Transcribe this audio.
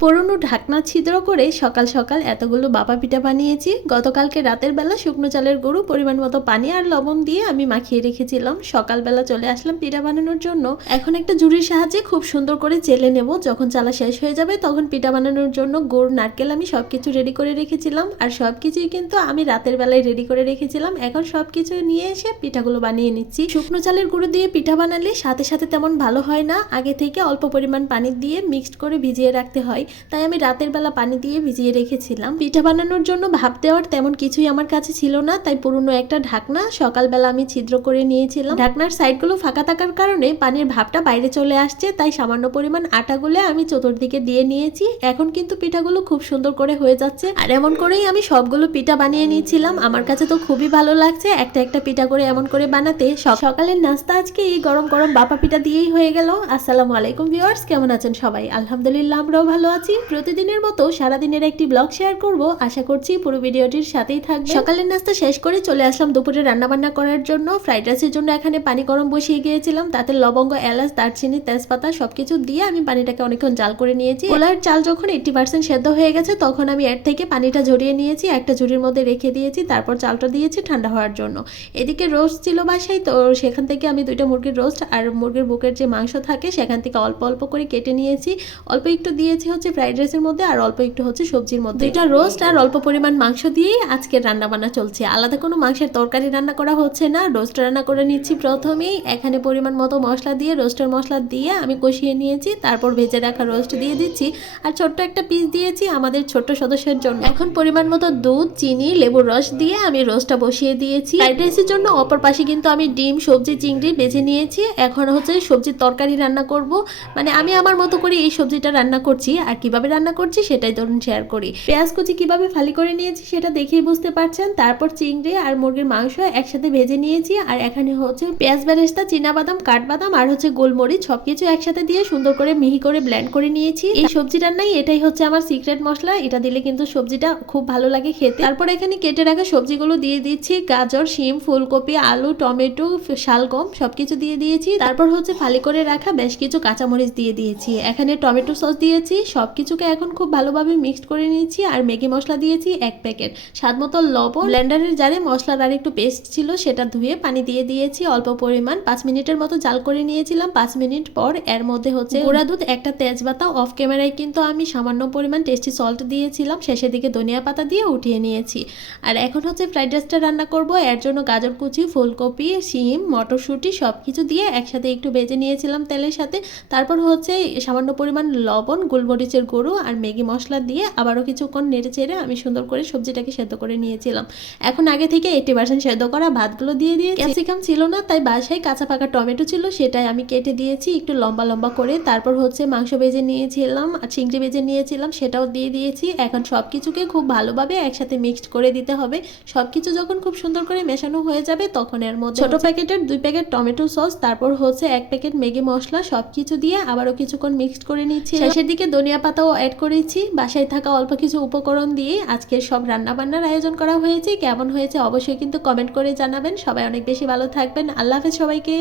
পুরনো ঢাকনা ছিদ্র করে সকাল সকাল এতগুলো বাপা পিঠা বানিয়েছি। গতকালকে রাতের বেলা শুকনো চালের গুঁড়ো, পরিমাণ মতো পানি আর লবণ দিয়ে আমি মাখিয়ে রেখেছিলাম। সকালবেলা চলে আসলাম পিঠা বানানোর জন্য। এখন একটা ঝুড়ির সাহায্যে খুব সুন্দর করে চেলে নেব। যখন চালা শেষ হয়ে যাবে তখন পিঠা বানানোর জন্য গুড়, নারকেল আমি সবকিছু রেডি করে রেখেছিলাম। আর সবকিছুই কিন্তু আমি রাতের বেলায় রেডি করে রেখেছিলাম। এখন সবকিছু নিয়ে এসে পিঠাগুলো বানিয়ে নিচ্ছি। শুকনো চালের গুঁড়ো দিয়ে পিঠা বানালে সাথে সাথে তেমন ভালো হয় না, আগে থেকে অল্প পরিমাণ পানি দিয়ে মিক্সড করে ভিজিয়ে রাখতে হয়। তাই আমি রাতের বেলা পানি দিয়ে ভিজিয়ে রেখেছিলাম। পিঠা বানানোর জন্য ভাপ দেওয়ার তেমন কিছুই আমার কাছে ছিল না, তাই পুরনো একটা ঢাকনা সকালবেলা আমি ছিদ্র করে নিয়েছিলাম। ঢাকনার সাইডগুলো ফাঁকা থাকার কারণে পানির ভাপটা বাইরে চলে আসছে, তাই সামান্য পরিমাণ আটা গুলে আমি চতুর্দিকে দিয়ে নিয়েছি। এখন কিন্তু পিঠাগুলো খুব সুন্দর করে হয়ে যাচ্ছে। আর এমন করেই আমি সবগুলো পিঠা বানিয়ে নিয়েছিলাম। আমার কাছে তো খুবই ভালো লাগছে একটা একটা পিঠা করে এমন করে বানাতে। সকালের নাস্তা আজকে এই গরম গরম বাপা পিঠা দিয়েই হয়ে গেল। আসসালামু আলাইকুম ভিউয়ার্স, কেমন আছেন সবাই? আলহামদুলিল্লাহ আমরাও ভালো আছি। প্রতিদিনের মতো সারাদিনের একটি ব্লগ শেয়ার করব, আশা করছি পুরো ভিডিওটির সাথেই থাকবে। সকালের নাস্তা শেষ করে চলে আসলাম দুপুরে রান্নাবান্না করার জন্য। ফ্রাইড রাইসের জন্য এখানে পানি গরম বসিয়ে গিয়েছিলাম। তাতে লবঙ্গ, এলাচ, দারচিনি, তেজপাতা সবকিছু দিয়ে আমি পানিটাকে অনেকক্ষণ জাল করে নিয়েছি। পোলার চাল যখন 80% সেদ্ধ হয়ে গেছে তখন আমি এর থেকে পানিটা ঝরিয়ে নিয়েছি, একটা ঝুড়ির মধ্যে রেখে দিয়েছি। তারপর চালটা দিয়েছি ঠান্ডা হওয়ার জন্য। এদিকে রোস্ট ছিল বাসায়, তো সেখান থেকে আমি 2টা মুরগির রোস্ট আর মুরগির বুকের যে মাংস থাকে সেখান থেকে অল্প অল্প করে কেটে নিয়েছি। অল্প একটু দিয়েছি হচ্ছে ফ্রাইড রাইসের মধ্যে আর অল্প একটু হচ্ছে সবজির মধ্যে। 2টা রোস্ট আর অল্প পরিমাণ মাংস দিয়েই আজকের রান্না বান্না চলছে। আলাদা কোনো মাংসের তরকারি রান্না করা হচ্ছে না। রোস্ট রান্না করে নিচ্ছি প্রথমেই। এখানে পরিমাণ মতো মশলা দিয়ে, রোস্টের মশলা দিয়ে আমি কষিয়ে নিয়েছি। তারপর ভেজে রাখা রোস্ট দিয়ে দিচ্ছি আর ছোট্ট একটা পিস দিয়েছি আমাদের ছোট্ট সদস্যের জন্য। এখন পরিমাণ মতো দুধ, চিনি, লেবুর রস দিয়ে আমি রোস্টটা বসিয়ে দিয়েছি। ফ্রাইড রাইসের জন্য অপর পাশে কিন্তু আমি ডিম, সবজি, চিংড়ি বেজে নিয়েছি। এখন হচ্ছে সবজির তরকারি রান্না করব। মানে আমি আমার মতো করে এই সবজিটা রান্না করছি, আর কিভাবে রান্না করছি সেটাই ধরুন শেয়ার করি। পেঁয়াজ কুচি কিভাবে ফালি করে নিয়েছি সেটা দেখেই বুঝতে পারছেন। তারপর চিংড়ি আর মুরগির মাংস একসাথে ভেজে নিয়েছি। আর এখানে হচ্ছে পেঁয়াজ বেরেস্তা, চীনাবাদাম, কাঠবাদাম আর হচ্ছে গোলমরিচ সবকিছু একসাথে দিয়ে সুন্দর করে মিহি করে ব্লেন্ড করে নিয়েছি। এই সবজি রান্নাই এটাই হচ্ছে আমার সিক্রেট মশলা। এটা দিলে কিন্তু সবজিটা খুব ভালো লাগে খেতে। তারপর এখানে কেটে রাখা সবজিগুলো দিয়ে দিচ্ছি। গাজর, শিম, ফুলকপি, আলু, টমেটো, শালগম সবকিছু দিয়ে দিয়েছি। তারপর হচ্ছে ফালি করে রাখা বেশ কিছু কাঁচামরিচ দিয়ে দিয়েছি। এখানে টমেটো সস দিয়েছি। সবকিছুকে এখন খুব ভালোভাবে মিক্সড করে নিয়েছি। আর ম্যাগি মশলা দিয়েছি 1 প্যাকেট, স্বাদ মতো লবণ। ব্লেন্ডারের জারে মশলার আর একটু পেস্ট ছিল সেটা ধুয়ে পানি দিয়ে দিয়েছি অল্প পরিমাণ। 5 মিনিটের মতো জাল করে নিয়েছিলাম। 5 মিনিট পর এর মধ্যে হচ্ছে গুঁড়া দুধ, একটা তেজপাতা, অফ ক্যামেরায় কিন্তু আমি সামান্য পরিমাণ টেস্টি সল্ট দিয়েছিলাম। শেষের দিকে ধনিয়া পাতা দিয়ে উঠিয়ে নিয়েছি। আর এখন হচ্ছে ফ্রাইড রাইসটা রান্না করব। এর জন্য গাজর কুচি, ফুলকপি, শিম, মটরশুঁটি সবকিছু দিয়ে একসাথে একটু ভেজে নিয়েছিলাম তেলের সাথে। তারপর হচ্ছে সামান্য পরিমাণ লবণ, গোলমরিচের গুঁড়ো আর ম্যাগি মশলা দিয়ে আবারও কিছুক্ষণ নেড়ে চেড়ে আমি সুন্দর করে সবজিটাকে সেদ্ধ করে নিয়েছিলাম। এখন আগে থেকে 80% সেদ্ধ করা ভাতগুলো দিয়ে দিয়ে, ক্যাপসিকাম ছিল না তাই বাসায় কাঁচা পাকা টমেটো ছিল সেটাই আমি কেটে দিয়েছি একটু লম্বা লম্বা করে। তারপর হচ্ছে মাংস ভেজে নিয়েছিলাম আর চিংড়ি ভেজে নিয়েছিলাম সেটাও দিয়ে দিয়েছি। এখন সবকিছুকে খুব ভালোভাবে একসাথে মিক্সড করে দিতে হবে। সবকিছু যখন খুব সুন্দর করে মেশানো হয়ে যাবে তখন এর মধ্যে ছোট প্যাকেটের 2 প্যাকেট টমেটো সস, তারপর হচ্ছে 1 প্যাকেট ম্যাগি মশলা সবকিছু দিয়ে আবারও কিছুক্ষণ মিক্সড করে নিচ্ছি। শেষের দিকে ধনিয়া পাতাও অ্যাড করেছি। বাসায় থাকা অল্প কিছু উপকরণ দিয়ে আজকের সব রান্না বান্নার আয়োজন করা হয়েছে। কেমন হয়েছে অবশ্যই কিন্তু কমেন্ট করে জানাবেন। সবাই অনেক বেশি ভালো থাকবেন। আল্লাহ হাফেজ সবাইকে।